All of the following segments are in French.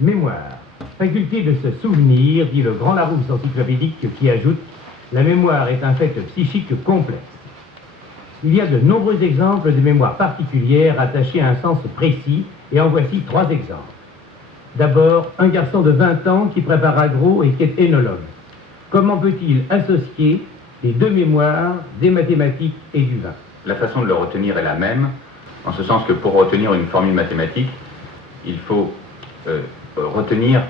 Mémoire, faculté de se souvenir, dit le grand Larousse encyclopédique qui ajoute « La mémoire est un fait psychique complexe ». Il y a de nombreux exemples de mémoire particulière attachée à un sens précis, et en voici 3 exemples. D'abord, un garçon de 20 ans qui prépare agro et qui est énologue. Comment peut-il associer les 2 mémoires, des mathématiques et du vin? La façon de le retenir est la même, en ce sens que pour retenir une formule mathématique, il faut retenir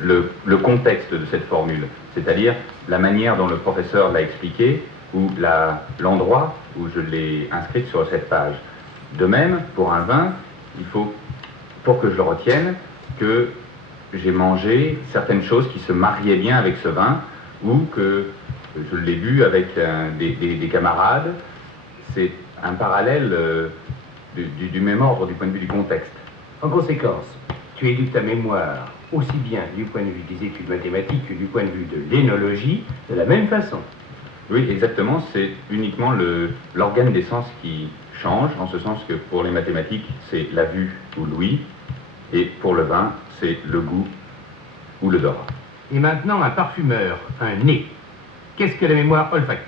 le contexte de cette formule, c'est-à-dire la manière dont le professeur l'a expliqué ou l'endroit où je l'ai inscrite sur cette page. De même, pour un vin, il faut, pour que je le retienne, que j'ai mangé certaines choses qui se mariaient bien avec ce vin ou que je l'ai bu avec des camarades. C'est un parallèle du même ordre du point de vue du contexte. En conséquence, tu éduques ta mémoire aussi bien du point de vue des études mathématiques que du point de vue de l'énologie de la même façon. Oui, exactement, c'est uniquement l'organe des sens qui change, en ce sens que pour les mathématiques, c'est la vue ou l'ouïe, et pour le vin, c'est le goût ou l'odorat. Et maintenant, un parfumeur, un nez. Qu'est-ce que la mémoire olfactive?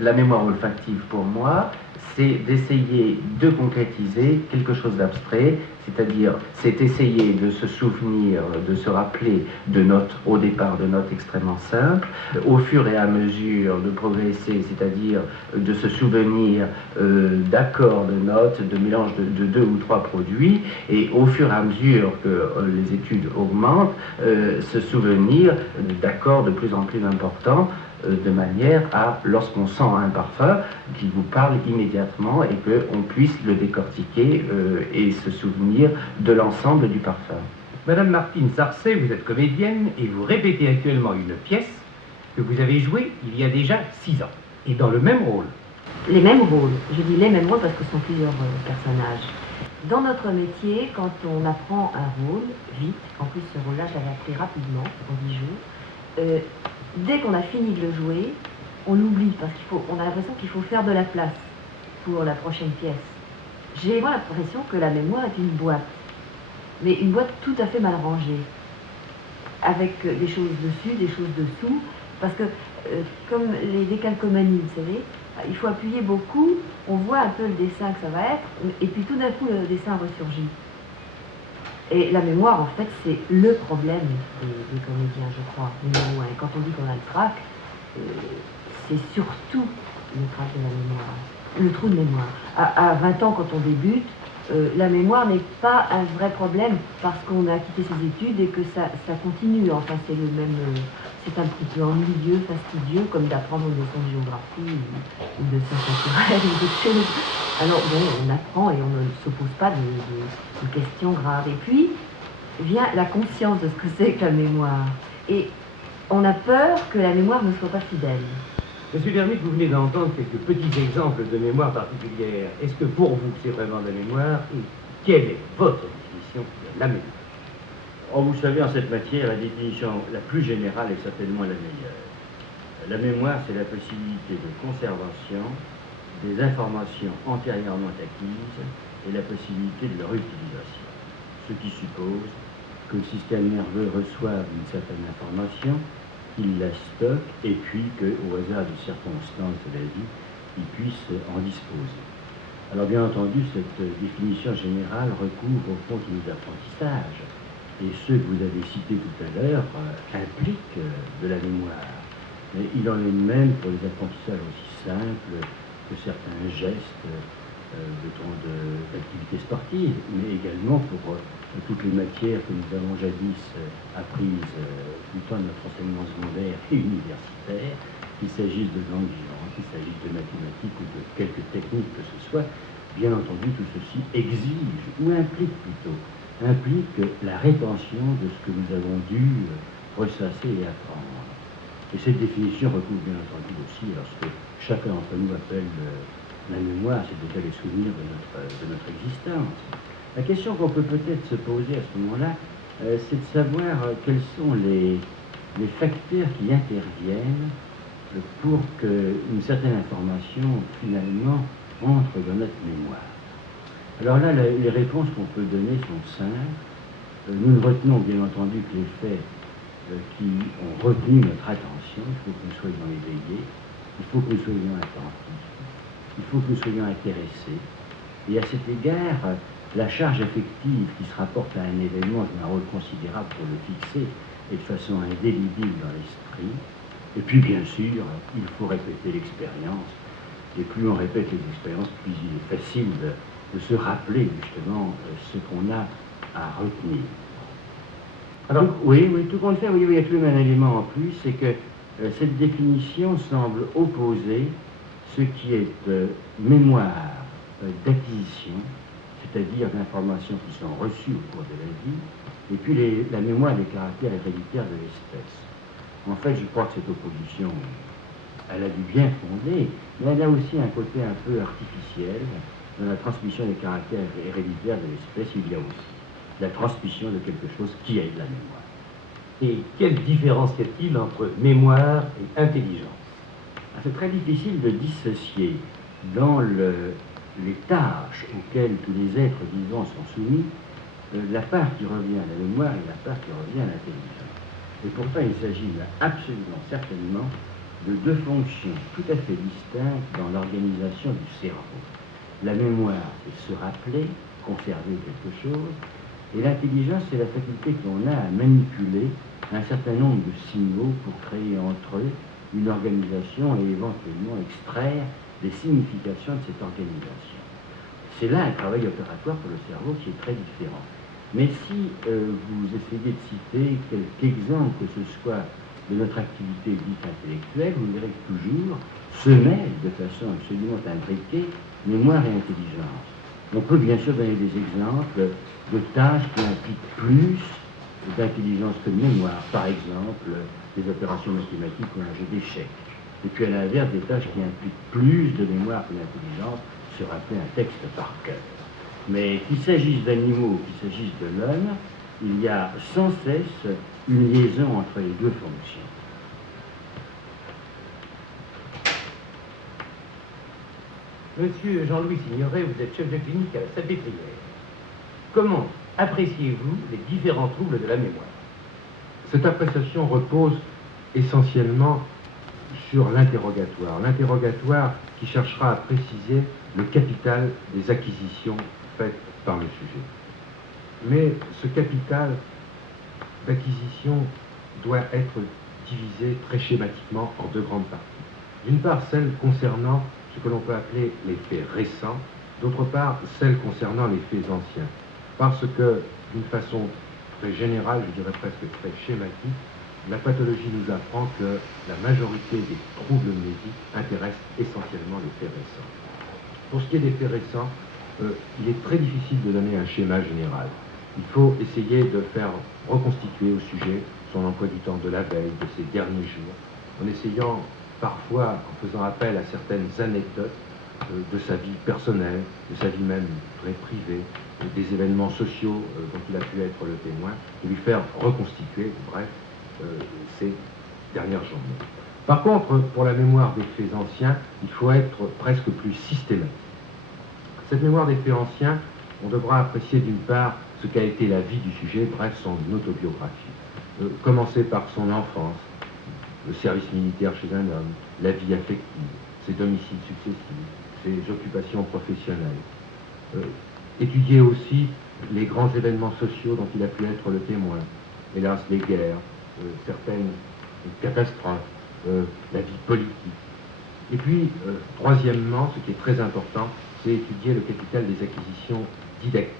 La mémoire olfactive, pour moi, c'est d'essayer de concrétiser quelque chose d'abstrait, c'est-à-dire, c'est essayer de se souvenir, de se rappeler de notes, au départ, de notes extrêmement simples, au fur et à mesure de progresser, c'est-à-dire de se souvenir d'accords de notes, de mélange de 2 ou 3 produits, et au fur et à mesure que les études augmentent, se souvenir d'accords de plus en plus importants, de manière à, lorsqu'on sent un parfum, qu'il vous parle immédiatement et qu'on puisse le décortiquer et se souvenir de l'ensemble du parfum. Madame Martine Sarcey, vous êtes comédienne et vous répétez actuellement une pièce que vous avez jouée il y a déjà 6 ans, et dans le même rôle. Les mêmes rôles. Je dis les mêmes rôles parce que ce sont plusieurs personnages. Dans notre métier, quand on apprend un rôle, vite, en plus ce rôle-là, je l'avais appris rapidement, en 10 jours, dès qu'on a fini de le jouer, on l'oublie parce qu'on a l'impression qu'il faut faire de la place pour la prochaine pièce. J'ai moi l'impression que la mémoire est une boîte, mais une boîte tout à fait mal rangée, avec des choses dessus, des choses dessous, parce que comme les décalcomanies, vous savez, il faut appuyer beaucoup, on voit un peu le dessin que ça va être, et puis tout d'un coup le dessin ressurgit. Et la mémoire, en fait, c'est le problème des comédiens, je crois, numéro 1. Et quand on dit qu'on a le trac, c'est surtout le trac de la mémoire, le trou de mémoire. À 20 ans, quand on débute, la mémoire n'est pas un vrai problème parce qu'on a quitté ses études et que ça continue. Enfin, c'est le même, c'est un petit peu ennuyeux, fastidieux, comme d'apprendre une leçon de géographie ou de sciences naturelles ou d'autres choses. Alors bon, on apprend et on ne s'oppose pas de questions graves. Et puis vient la conscience de ce que c'est que la mémoire. Et on a peur que la mémoire ne soit pas fidèle. Monsieur Dermite, vous venez d'entendre quelques petits exemples de mémoire particulière. Est-ce que pour vous, c'est vraiment de la mémoire? Et quelle est votre définition de la mémoire? Oh, vous savez, en cette matière, la définition la plus générale est certainement la meilleure. La mémoire, c'est la possibilité de conservation des informations antérieurement acquises et la possibilité de leur utilisation. Ce qui suppose que le système nerveux reçoive une certaine information, il la stocke et puis qu'au hasard de circonstances de la vie, il puisse en disposer. Alors bien entendu, cette définition générale recouvre au fond tous les apprentissages. Et ceux que vous avez cités tout à l'heure impliquent de la mémoire. Mais il en est de même pour les apprentissages aussi simples que certains gestes d'activité sportive, mais également pour toutes les matières que nous avons jadis apprises tout le temps de notre enseignement secondaire et universitaire, qu'il s'agisse de langue vivante, qu'il s'agisse de mathématiques ou de quelque technique que ce soit. Bien entendu, tout ceci exige, ou implique plutôt, la rétention de ce que nous avons dû ressasser et apprendre. Et cette définition recouvre bien entendu aussi ce que chacun d'entre nous appelle la mémoire, c'est-à-dire les souvenirs de notre existence. La question qu'on peut peut-être se poser à ce moment-là, c'est de savoir quels sont les facteurs qui interviennent pour qu'une certaine information, finalement, entre dans notre mémoire. Alors là, les réponses qu'on peut donner sont simples. Nous ne retenons bien entendu que les faits qui ont retenu notre attention. Il faut que nous soyons éveillés, il faut que nous soyons attentifs, il faut que nous soyons intéressés. Et à cet égard, la charge affective qui se rapporte à un événement joue un rôle considérable pour le fixer et de façon indélébile dans l'esprit. Et puis bien sûr, il faut répéter l'expérience. Et plus on répète les expériences, plus il est facile de se rappeler justement ce qu'on a à retenir. Alors, oui, tout compte fait, oui, il y a tout de même un élément en plus, c'est que cette définition semble opposer ce qui est mémoire d'acquisition, c'est-à-dire d'informations qui sont reçues au cours de la vie, et puis la mémoire des caractères héréditaires de l'espèce. En fait, je crois que cette opposition, elle a du bien fondé, mais elle a aussi un côté un peu artificiel. Dans la transmission des caractères héréditaires de l'espèce, il y a aussi la transmission de quelque chose qui est de la mémoire. Et quelle différence y a-t-il entre mémoire et intelligence? C'est très difficile de dissocier dans les tâches auxquelles tous les êtres vivants sont soumis la part qui revient à la mémoire et la part qui revient à l'intelligence. Et pourtant, il s'agit là absolument certainement de deux fonctions tout à fait distinctes dans l'organisation du cerveau. La mémoire, c'est se rappeler, conserver quelque chose, et l'intelligence, c'est la faculté qu'on a à manipuler un certain nombre de signaux pour créer entre eux une organisation et éventuellement extraire les significations de cette organisation. C'est là un travail opératoire pour le cerveau qui est très différent. Mais si vous essayez de citer quelque exemple que ce soit de notre activité dite intellectuelle, vous verrez que toujours se mêlent de façon absolument imbriquée mémoire et intelligence. On peut bien sûr donner des exemples de tâches qui impliquent plus d'intelligence que de mémoire. Par exemple, des opérations mathématiques ou un jeu d'échecs. Et puis à l'inverse, des tâches qui impliquent plus de mémoire que d'intelligence, se rappeler un texte par cœur. Mais qu'il s'agisse d'animaux ou qu'il s'agisse de l'homme, il y a sans cesse une liaison entre les deux fonctions. Monsieur Jean-Louis Signoret, vous êtes chef de clinique à la Salpêtrière. Comment appréciez-vous les différents troubles de la mémoire? Cette appréciation repose essentiellement sur l'interrogatoire qui cherchera à préciser le capital des acquisitions faites par le sujet. Mais ce capital d'acquisition doit être divisé très schématiquement en deux grandes parties. D'une part, celle concernant ce que l'on peut appeler les faits récents, d'autre part, celle concernant les faits anciens. Parce que, d'une façon très générale, je dirais presque très schématique, la pathologie nous apprend que la majorité des troubles mnésiques intéressent essentiellement les faits récents. Pour ce qui est des faits récents, il est très difficile de donner un schéma général. Il faut essayer de faire reconstituer au sujet son emploi du temps de la veille, de ces derniers jours, en essayant parfois, en faisant appel à certaines anecdotes de sa vie personnelle, de sa vie même très privée, des événements sociaux dont il a pu être le témoin, et lui faire reconstituer, bref, ces dernières journées. Par contre, pour la mémoire des faits anciens, il faut être presque plus systématique. Cette mémoire des faits anciens, on devra apprécier d'une part ce qu'a été la vie du sujet, bref, son autobiographie. Commencer par son enfance, le service militaire chez un homme, la vie affective, ses domiciles successifs, ses occupations professionnelles. Étudier aussi les grands événements sociaux dont il a pu être le témoin. Hélas, les guerres, certaines catastrophes, la vie politique. Et puis, troisièmement, ce qui est très important, c'est étudier le capital des acquisitions didactiques,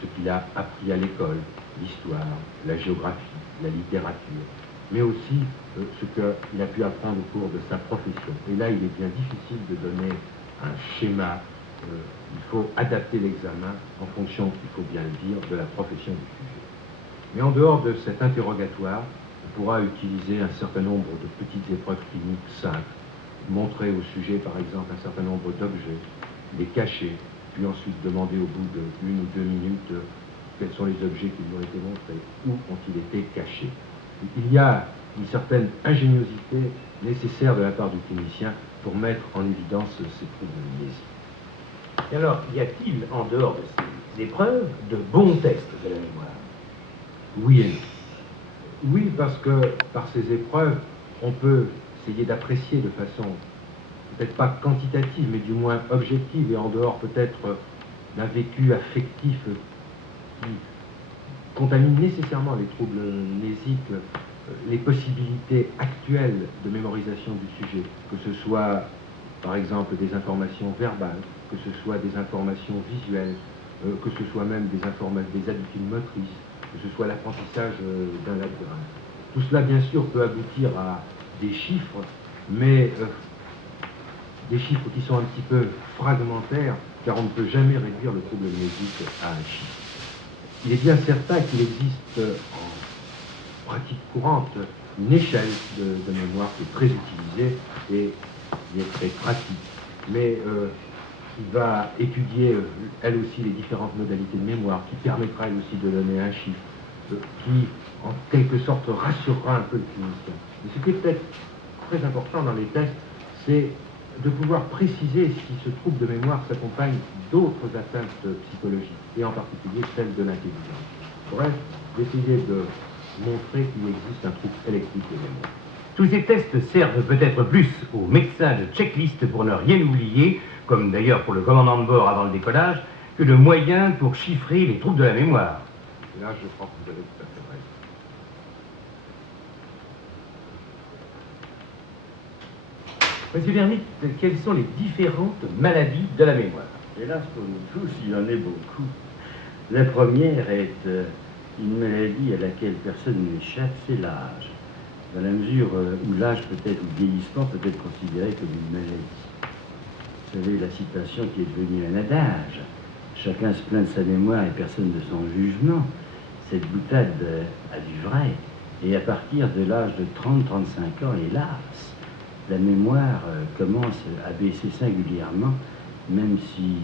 ce qu'il a appris à l'école, l'histoire, la géographie, la littérature, mais aussi ce qu'il a pu apprendre au cours de sa profession. Et là, il est bien difficile de donner un schéma. Il faut adapter l'examen en fonction, il faut bien le dire, de la profession du sujet. Mais en dehors de cet interrogatoire, on pourra utiliser un certain nombre de petites épreuves cliniques simples, montrer au sujet, par exemple, un certain nombre d'objets, les cacher, puis ensuite demander au bout d'1 ou 2 minutes quels sont les objets qui lui ont été montrés, où ont-ils été cachés. Il y a une certaine ingéniosité nécessaire de la part du clinicien pour mettre en évidence ces troubles de mnésie. Et alors, y a-t-il, en dehors de ces épreuves, de bons tests de la mémoire? Oui et non. Oui, parce que par ces épreuves, on peut essayer d'apprécier de façon peut-être pas quantitative, mais du moins objective, et en dehors peut-être d'un vécu affectif qui contamine nécessairement les troubles mnésiques, les possibilités actuelles de mémorisation du sujet, que ce soit par exemple des informations verbales, que ce soit des informations visuelles, que ce soit même des habitudes motrices, que ce soit l'apprentissage d'un labyrinthe. Tout cela, bien sûr, peut aboutir à des chiffres, mais des chiffres qui sont un petit peu fragmentaires, car on ne peut jamais réduire le trouble mnésique à un chiffre. Il est bien certain qu'il existe en pratique courante une échelle de mémoire qui est très utilisée et qui est très pratique. Mais il va étudier, elle aussi, les différentes modalités de mémoire, qui permettra, elle aussi, de donner un chiffre, qui, en quelque sorte, rassurera un peu le clinicien. Mais ce qui est peut-être très important dans les tests, c'est de pouvoir préciser si ce trouble de mémoire s'accompagne d'autres atteintes psychologiques, et en particulier celle de l'intelligence. Bref, d'essayer de montrer qu'il existe un trouble électrique de mémoire. Tous ces tests servent peut-être plus aux médecins de checklist pour ne rien oublier, comme d'ailleurs pour le commandant de bord avant le décollage, que de moyens pour chiffrer les troubles de la mémoire. Et là, je crois que vous avez tout à fait raison. Monsieur Vermite, quelles sont les différentes maladies de la mémoire? Hélas pour nous tous, il y en a beaucoup. La première est une maladie à laquelle personne n'échappe, c'est l'âge. Dans la mesure où l'âge peut-être, ou le vieillissement peut être considéré comme une maladie. Vous savez, la citation qui est devenue un adage. Chacun se plaint de sa mémoire et personne de son jugement. Cette boutade a du vrai. Et à partir de l'âge de 30-35 ans, hélas, la mémoire commence à baisser singulièrement, même si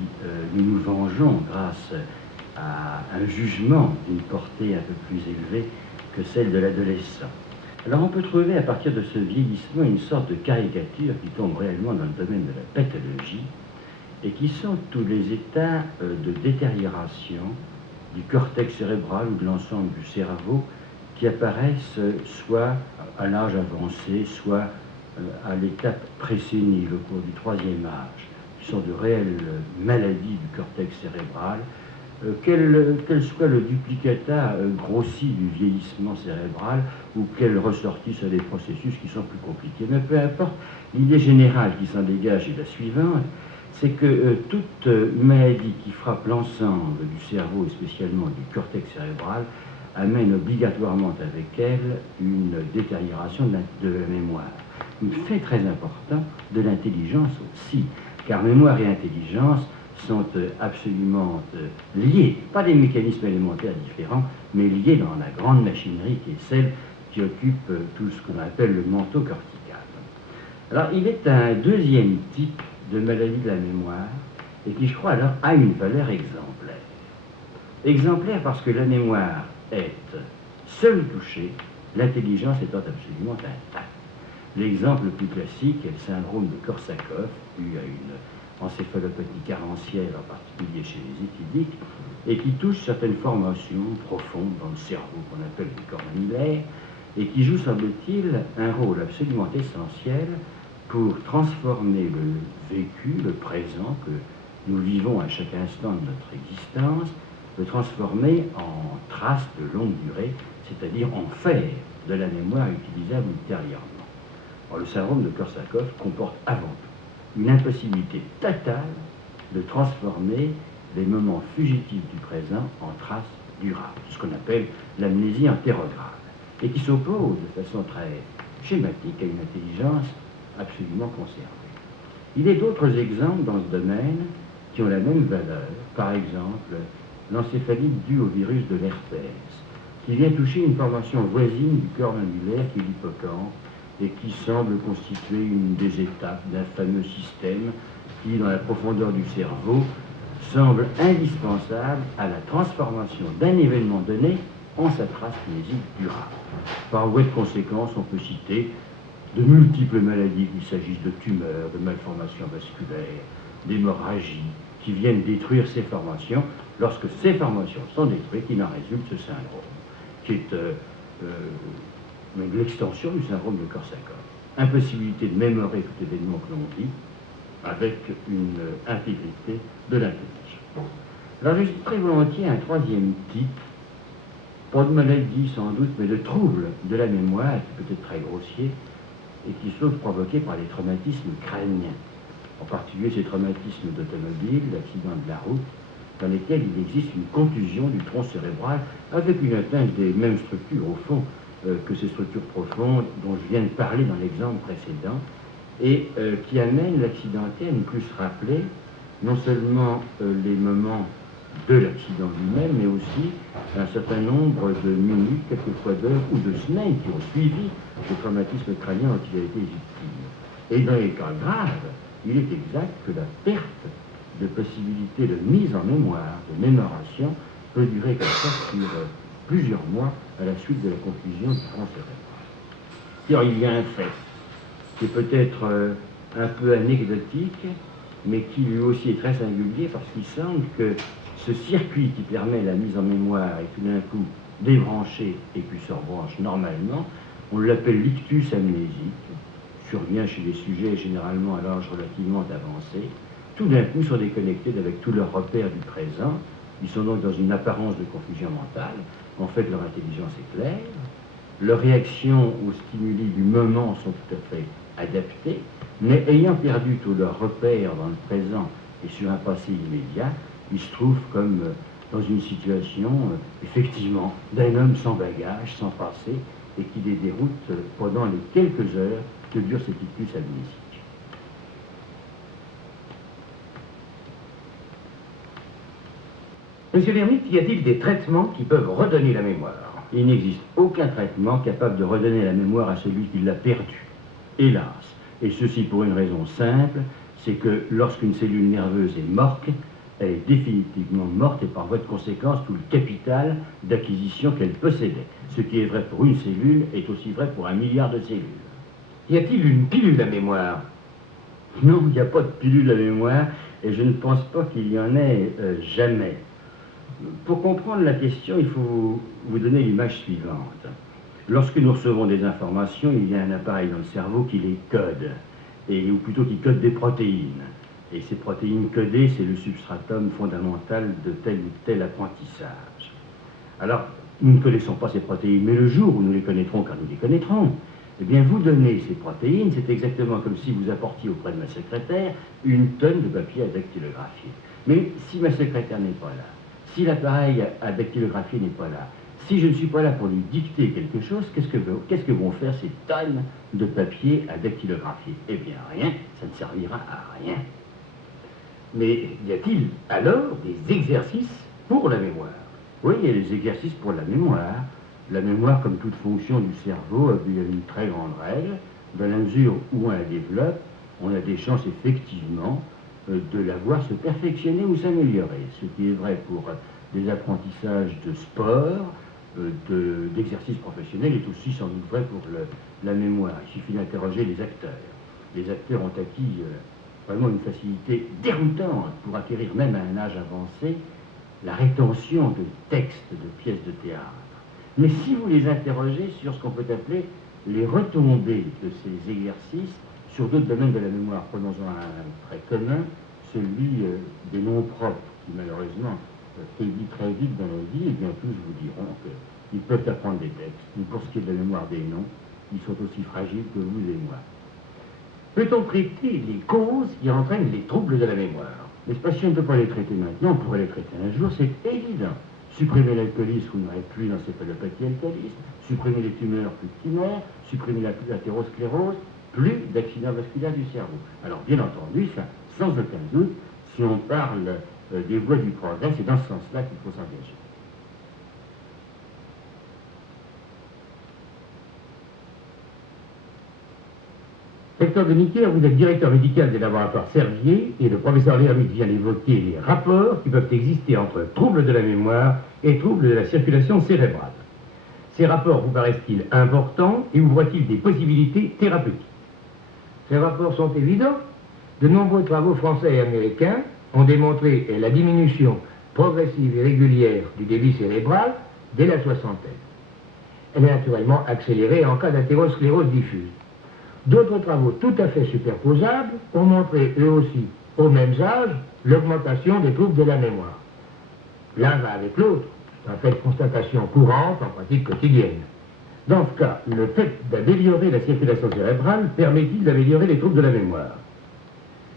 nous nous vengeons grâce à un jugement d'une portée un peu plus élevée que celle de l'adolescent. Alors on peut trouver à partir de ce vieillissement une sorte de caricature qui tombe réellement dans le domaine de la pathologie et qui sont tous les états de détérioration du cortex cérébral ou de l'ensemble du cerveau qui apparaissent soit à l'âge avancé, soit à l'étape présénile au cours du troisième âge, qui sont de réelles maladies du cortex cérébral, quel soit le duplicata grossi du vieillissement cérébral ou qu'elle ressortisse à des processus qui sont plus compliqués. Mais peu importe, l'idée générale qui s'en dégage est la suivante, c'est que toute maladie qui frappe l'ensemble du cerveau et spécialement du cortex cérébral amène obligatoirement avec elle une détérioration de la mémoire. Un fait très important de l'intelligence aussi, car mémoire et intelligence sont absolument liés, pas des mécanismes élémentaires différents, mais liés dans la grande machinerie qui est celle qui occupe tout ce qu'on appelle le manteau cortical. Alors il est un deuxième type de maladie de la mémoire, et qui je crois alors a une valeur exemplaire. Exemplaire parce que la mémoire est seule touchée, l'intelligence étant absolument intacte. L'exemple le plus classique est le syndrome de Korsakoff, dû à une encéphalopathie carentielle, en particulier chez les éthyliques, et qui touche certaines formations profondes dans le cerveau qu'on appelle les corps mammillaires, et qui joue, semble-t-il, un rôle absolument essentiel pour transformer le vécu, le présent que nous vivons à chaque instant de notre existence, le transformer en traces de longue durée, c'est-à-dire en fer de la mémoire utilisable ultérieurement. Alors, le syndrome de Korsakoff comporte avant tout une impossibilité totale de transformer les moments fugitifs du présent en traces durables, ce qu'on appelle l'amnésie antérograde, et qui s'oppose de façon très schématique à une intelligence absolument conservée. Il y a d'autres exemples dans ce domaine qui ont la même valeur, par exemple l'encéphalite due au virus de l'herpès, qui vient toucher une formation voisine du corps mammulaire qui est l'hippocampe, et qui semble constituer une des étapes d'un fameux système qui, dans la profondeur du cerveau, semble indispensable à la transformation d'un événement donné en sa trace mnésique durable. Par voie de conséquence, on peut citer de multiples maladies, qu'il s'agisse de tumeurs, de malformations vasculaires, d'hémorragies, qui viennent détruire ces formations. Lorsque ces formations sont détruites, il en résulte ce syndrome, qui est l'extension du syndrome de Korsakoff. Impossibilité de mémorer tout événement que l'on vit avec une intégrité de l'intelligence. Alors je très volontiers un troisième type, pas de maladie sans doute, mais de trouble de la mémoire, qui peut être très grossier, et qui sont provoqués par les traumatismes crâniens. En particulier ces traumatismes d'automobile, d'accidents de la route, dans lesquels il existe une contusion du tronc cérébral avec une atteinte des mêmes structures, au fond, que ces structures profondes dont je viens de parler dans l'exemple précédent, et qui amène l'accidenté à ne plus se rappeler non seulement les moments de l'accident lui-même, mais aussi un certain nombre de minutes, quelquefois d'heures ou de semaines qui ont suivi le traumatisme crânien dont il a été victime. Et dans les cas graves, il est exact que la perte de possibilité de mise en mémoire, de mémoration, peut durer comme ça sur plusieurs mois à la suite de la confusion du tronc cérébral. Alors il y a un fait qui est peut-être un peu anecdotique, mais qui lui aussi est très singulier parce qu'il semble que ce circuit qui permet la mise en mémoire est tout d'un coup débranché et puis se rebranche normalement, on l'appelle l'ictus amnésique, survient chez les sujets généralement à l'âge relativement avancé, tout d'un coup sont déconnectés avec tous leurs repères du présent, ils sont donc dans une apparence de confusion mentale, en fait leur intelligence est claire, leurs réactions aux stimuli du moment sont tout à fait adaptées, mais ayant perdu tous leurs repères dans le présent et sur un passé immédiat, ils se trouvent comme dans une situation, effectivement, d'un homme sans bagage, sans passé, et qui les déroute pendant les quelques heures que dure cet ictus amnésique. Monsieur l'ermite, y a-t-il des traitements qui peuvent redonner la mémoire? Il n'existe aucun traitement capable de redonner la mémoire à celui qui l'a perdue, hélas. Et ceci pour une raison simple, c'est que lorsqu'une cellule nerveuse est morte, elle est définitivement morte et par voie de conséquence tout le capital d'acquisition qu'elle possédait. Ce qui est vrai pour une cellule est aussi vrai pour 1 milliard de cellules. Y a-t-il une pilule à mémoire? Non, il n'y a pas de pilule à mémoire et je ne pense pas qu'il y en ait jamais. Pour comprendre la question, il faut vous donner l'image suivante. Lorsque nous recevons des informations, il y a un appareil dans le cerveau qui les code, ou plutôt qui code des protéines. Et ces protéines codées, c'est le substratum fondamental de tel ou tel apprentissage. Alors, nous ne connaissons pas ces protéines, mais le jour où nous les connaîtrons, car nous les connaîtrons, eh bien, vous donnez ces protéines, c'est exactement comme si vous apportiez auprès de ma secrétaire une tonne de papier à dactylographier. Mais si ma secrétaire n'est pas là, si l'appareil à dactylographier n'est pas là, si je ne suis pas là pour lui dicter quelque chose, qu'est-ce que vont faire ces tonnes de papier à dactylographier? Eh bien, rien, ça ne servira à rien. Mais y a-t-il alors des exercices pour la mémoire? Oui, il y a des exercices pour la mémoire. La mémoire, comme toute fonction du cerveau, a une très grande règle. Dans la mesure où on la développe, on a des chances effectivement de la voir se perfectionner ou s'améliorer. Ce qui est vrai pour des apprentissages de sport, d'exercices professionnels, est aussi sans doute vrai pour la mémoire. Il suffit d'interroger les acteurs. Les acteurs ont acquis vraiment une facilité déroutante pour acquérir même à un âge avancé la rétention de textes, de pièces de théâtre. Mais si vous les interrogez sur ce qu'on peut appeler les retombées de ces exercices sur d'autres domaines de la mémoire, prenons-en un très commun, celui des noms propres, qui malheureusement faiblit très vite dans la vie, et bien tous vous diront qu'ils peuvent apprendre des textes. Mais pour ce qui est de la mémoire des noms, ils sont aussi fragiles que vous et moi. Peut-on traiter les causes qui entraînent les troubles de la mémoire? Mais si on ne peut pas les traiter maintenant, on pourrait les traiter un jour, c'est évident. Supprimer l'alcoolisme, vous n'aurez plus d'encéphalopathie alcoolique, supprimer les tumeurs, plus de tumeurs, supprimer l'athérosclérose, plus d'accidents vasculaires du cerveau. Alors bien entendu, ça, sans aucun doute, si on parle des voies du progrès, c'est dans ce sens-là qu'il faut s'engager. Hector de Nicker, vous êtes directeur médical des laboratoires Servier et le professeur L'Ermite vient d'évoquer les rapports qui peuvent exister entre troubles de la mémoire et troubles de la circulation cérébrale. Ces rapports vous paraissent-ils importants et ouvrent-ils des possibilités thérapeutiques? Ces rapports sont évidents. De nombreux travaux français et américains ont démontré la diminution progressive et régulière du débit cérébral dès la soixantaine. elle est naturellement accélérée en cas d'athérosclérose diffuse. D'autres travaux tout à fait superposables ont montré eux aussi, au même âge, l'augmentation des troubles de la mémoire. L'un va avec l'autre, c'est un fait de constatation courante en pratique quotidienne. Dans ce cas, le fait d'améliorer la circulation cérébrale permet-il d'améliorer les troubles de la mémoire?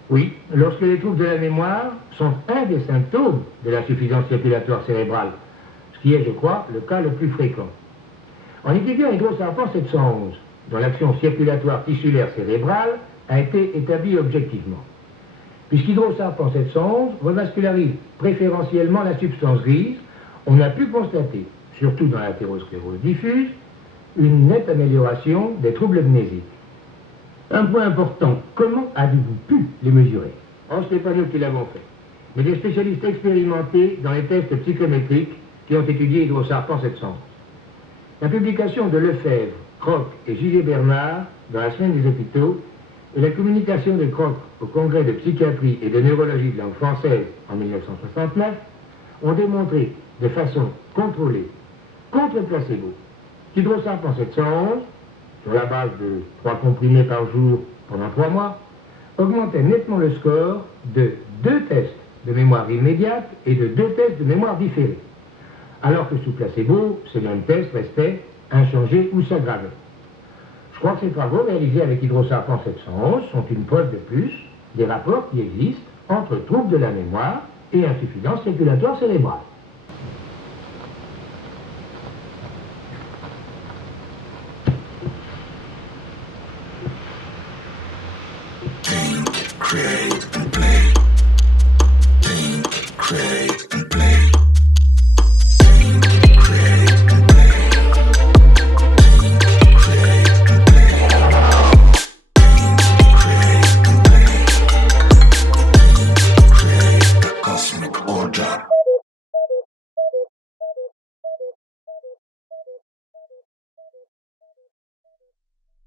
Oui, lorsque les troubles de la mémoire sont un des symptômes de l'insuffisance circulatoire cérébrale, ce qui est, je crois, le cas le plus fréquent. En étudiant Hydrosarpan 711, dont l'action circulatoire tissulaire cérébrale a été établie objectivement. Puisqu'Hydrosarpan 711 revascularise préférentiellement la substance grise, on a pu constater, surtout dans l'athérosclérose diffuse, une nette amélioration des troubles mnésiques. Un point important, comment avez-vous pu les mesurer? Oh, ce n'est pas nous qui l'avons fait, mais des spécialistes expérimentés dans les tests psychométriques qui ont étudié Hydrosarpan 711. La publication de Lefebvre, Croc et J.G. Bernard dans la semaine des hôpitaux et la communication de Croc au Congrès de psychiatrie et de neurologie de langue française en 1969 ont démontré de façon contrôlée, contre placebo, qu'Hydrosarpan 711, sur la base de 3 comprimés par jour pendant 3 mois, augmentait nettement le score de 2 tests de mémoire immédiate et de 2 tests de mémoire différée, alors que sous placebo, ces mêmes tests restaient inchangés ou s'aggravaient. Je crois que ces travaux réalisés avec Hydrosarpan 711 sont une preuve de plus des rapports qui existent entre troubles de la mémoire et insuffisance circulatoire cérébrale.